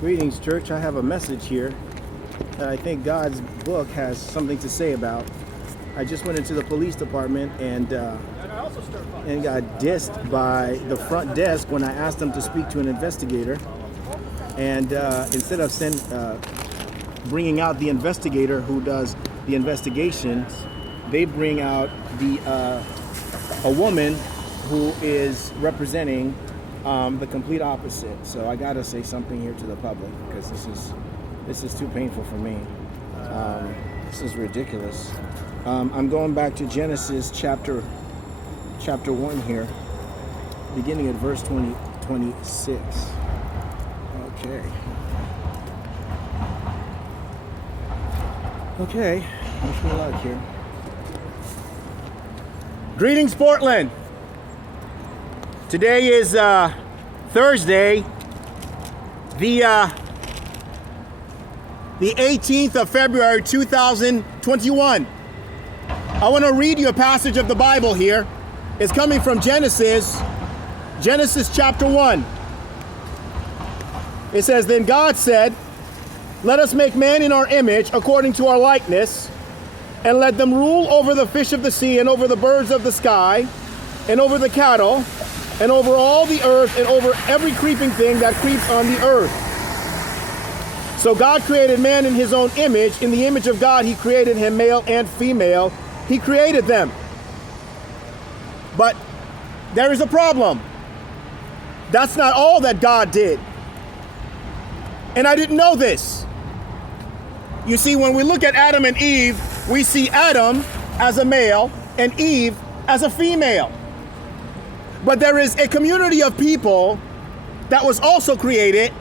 Greetings, church. I have a message here that I think God's book has something to say about. I just went into the police department and got dissed by the front desk when I asked them to speak to an investigator. And instead of bringing out the investigator who does the investigation, they bring out a woman who is representing the complete opposite. So I gotta say something here to the public because this is too painful for me. This is ridiculous. I'm going back to Genesis chapter 1 here, beginning at verse 26. Okay, wish me luck here. Greetings, Portland. Today is Thursday, the 18th of February, 2021. I want to read you a passage of the Bible here. It's coming from Genesis chapter 1. It says, "Then God said, let us make man in our image according to our likeness, and let them rule over the fish of the sea, and over the birds of the sky, and over the cattle, and over all the earth, and over every creeping thing that creeps on the earth." So God created man in his own image. In the image of God, he created him, male and female. He created them. But there is a problem. That's not all that God did. And I didn't know this. You see, when we look at Adam and Eve, we see Adam as a male and Eve as a female. But there is a community of people that was also created,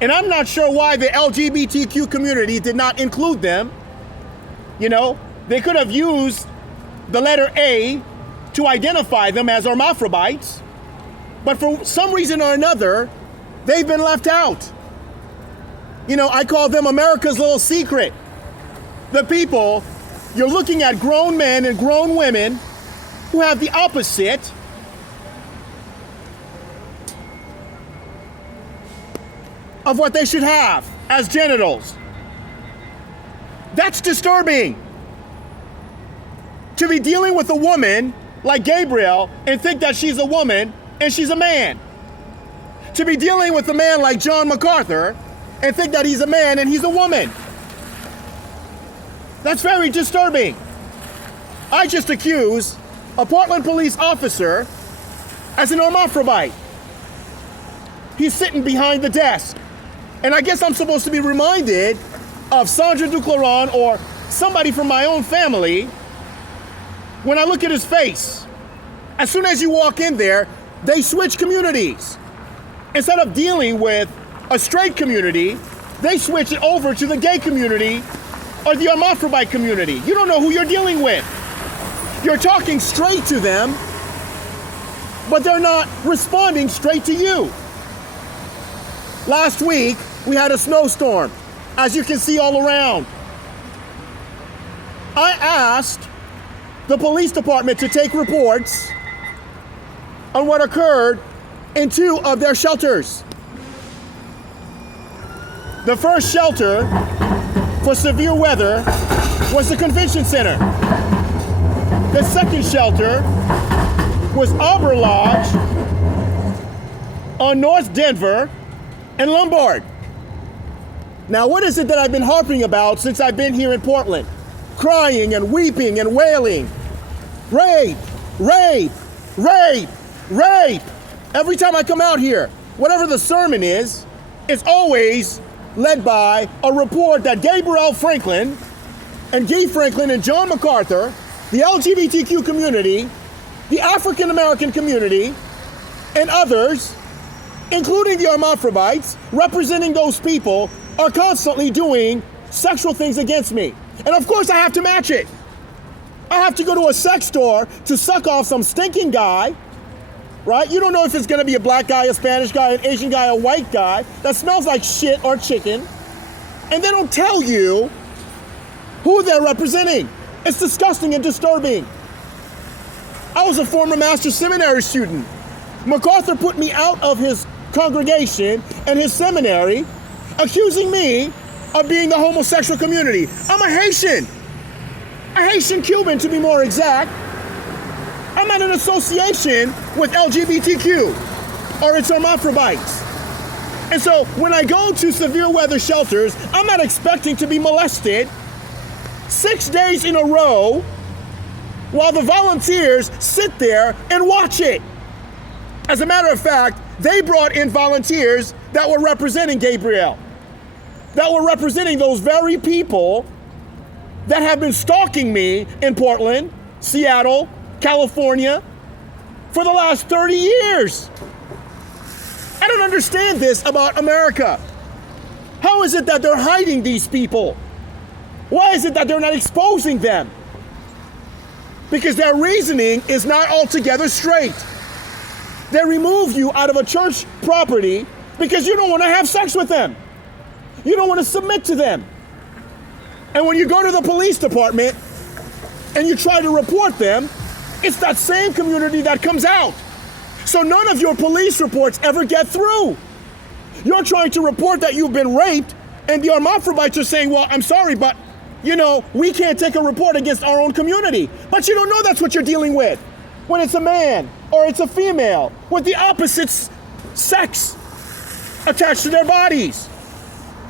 and I'm not sure why the LGBTQ community did not include them. You know, they could have used the letter A to identify them as hermaphrodites, but for some reason or another, they've been left out. You know, I call them America's little secret. The people, you're looking at grown men and grown women who have the opposite of what they should have as genitals. That's disturbing. To be dealing with a woman like Gabriel and think that she's a woman and she's a man. To be dealing with a man like John MacArthur and think that he's a man and he's a woman. That's very disturbing. I just accused a Portland police officer as an hermaphrodite. He's sitting behind the desk. And I guess I'm supposed to be reminded of Sandra Duclairon or somebody from my own family when I look at his face. As soon as you walk in there, they switch communities. Instead of dealing with a straight community, they switch it over to the gay community or the hermaphrodite community. You don't know who you're dealing with. You're talking straight to them, but they're not responding straight to you. Last week, we had a snowstorm, as you can see all around. I asked the police department to take reports on what occurred in 2 of their shelters. The first shelter for severe weather was the convention center. The second shelter was Arbor Lodge on North Denver and Lombard. Now, what is it that I've been harping about since I've been here in Portland? Crying and weeping and wailing. Rape, rape, rape, rape. Every time I come out here, whatever the sermon is, it's always led by a report that Gabriel Franklin and Guy Franklin and John MacArthur, the LGBTQ community, the African American community, and others, including the hermaphrodites, representing those people, are constantly doing sexual things against me. And of course I have to match it. I have to go to a sex store to suck off some stinking guy, right? You don't know if it's gonna be a black guy, a Spanish guy, an Asian guy, a white guy that smells like shit or chicken. And they don't tell you who they're representing. It's disgusting and disturbing. I was a former master's seminary student. MacArthur put me out of his congregation and his seminary, accusing me of being the homosexual community. I'm a Haitian Cuban to be more exact. I'm at an association with LGBTQ or its hermaphrodites. And so when I go to severe weather shelters, I'm not expecting to be molested 6 days in a row while the volunteers sit there and watch it. As a matter of fact, they brought in volunteers that were representing Gabriel, that were representing those very people that have been stalking me in Portland, Seattle, California for the last 30 years. I don't understand this about America. How is it that they're hiding these people? Why is it that they're not exposing them? Because their reasoning is not altogether straight. They remove you out of a church property because you don't want to have sex with them. You don't want to submit to them. And when you go to the police department and you try to report them, it's that same community that comes out. So none of your police reports ever get through. You're trying to report that you've been raped, and the hermaphrodites are saying, well, I'm sorry, but, we can't take a report against our own community. But you don't know that's what you're dealing with when it's a man or it's a female with the opposite sex attached to their bodies.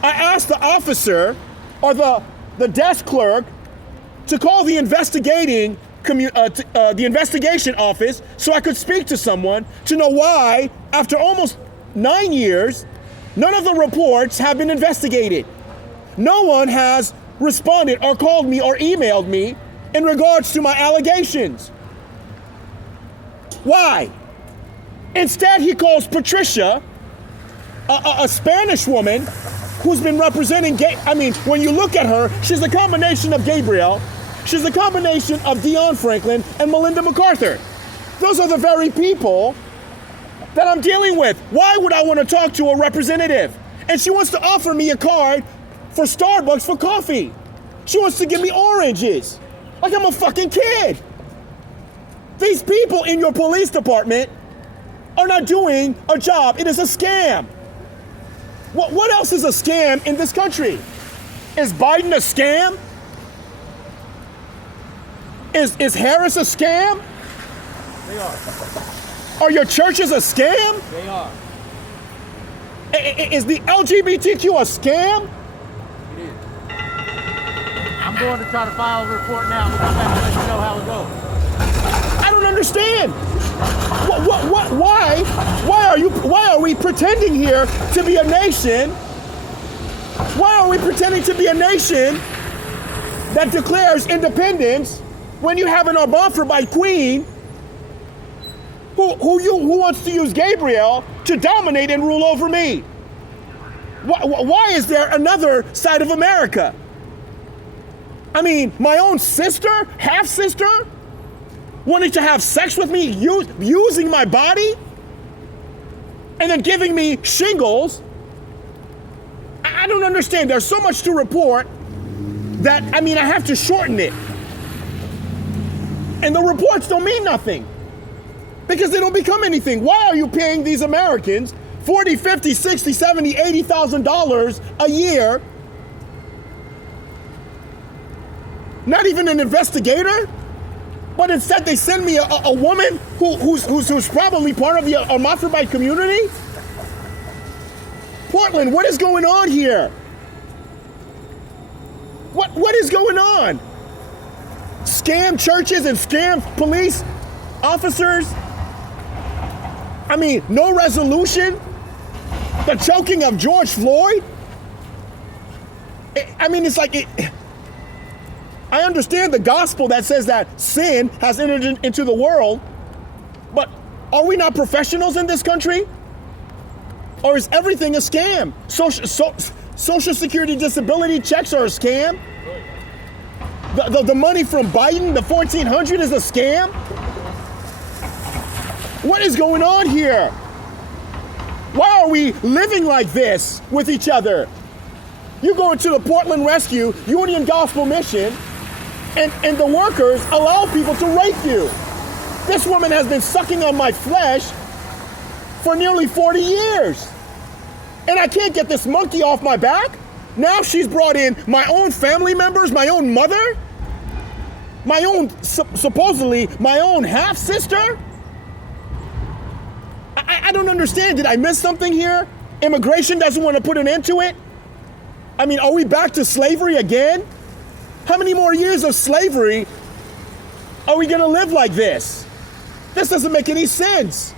I asked the officer or the desk clerk to call the investigation office so I could speak to someone to know why, after almost 9 years, none of the reports have been investigated. No one has responded or called me or emailed me in regards to my allegations. Why? Instead, he calls Patricia, a Spanish woman who's been representing when you look at her, she's a combination of Gabriel, she's a combination of Dion Franklin and Melinda MacArthur. Those are the very people that I'm dealing with. Why would I want to talk to a representative? And she wants to offer me a card for Starbucks for coffee. She wants to give me oranges. Like I'm a fucking kid. These people in your police department are not doing a job. It is a scam. What else is a scam in this country? Is Biden a scam? Is Harris a scam? They are. Are your churches a scam? They are. Is the LGBTQ a scam? It is. I'm going to try to file a report now and come back and let you know how it goes. I don't understand. Why are we pretending here to be a nation? Why are we pretending to be a nation that declares independence when you have an hermaphrodite queen who wants to use Gabriel to dominate and rule over me? Why is there another side of America? I mean, my own sister, half-sister, wanting to have sex with me, using my body, and then giving me shingles. I don't understand. There's so much to report that, I have to shorten it. And the reports don't mean nothing because they don't become anything. Why are you paying these Americans $40, $50, $60, $70, $80,000 a year? Not even an investigator? But instead they send me a woman who's probably part of the hermaphrodite community? Portland, what is going on here? What is going on? Scam churches and scam police officers? No resolution? The choking of George Floyd? It's like I understand the gospel that says that sin has entered into the world, but are we not professionals in this country? Or is everything a scam? Social Security disability checks are a scam? The money from Biden, the $1,400 is a scam? What is going on here? Why are we living like this with each other? You go into the Portland Rescue Union Gospel Mission, and the workers allow people to rape you. This woman has been sucking on my flesh for nearly 40 years. And I can't get this monkey off my back. Now she's brought in my own family members, my own mother, my own, supposedly, my own half-sister. I don't understand. Did I miss something here? Immigration doesn't want to put an end to it? I mean, are we back to slavery again? How many more years of slavery are we going to live like this? This doesn't make any sense.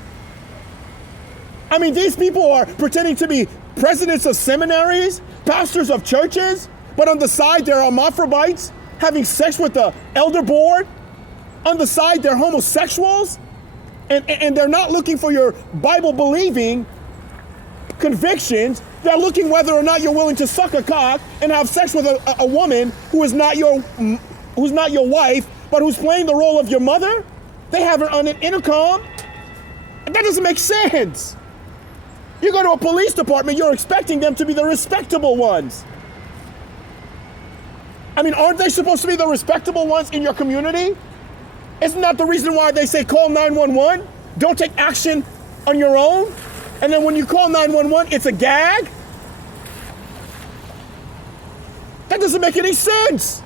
I mean, these people are pretending to be presidents of seminaries, pastors of churches, but on the side they're hermaphrodites having sex with the elder board. On the side they're homosexuals, and they're not looking for your Bible-believing convictions. They're looking whether or not you're willing to suck a cock and have sex with a woman who is not your wife, but who's playing the role of your mother. They have her on an intercom. That doesn't make sense. You go to a police department, you're expecting them to be the respectable ones. I mean, aren't they supposed to be the respectable ones in your community? Isn't that the reason why they say call 911? Don't take action on your own? And then when you call 911, it's a gag? That doesn't make any sense.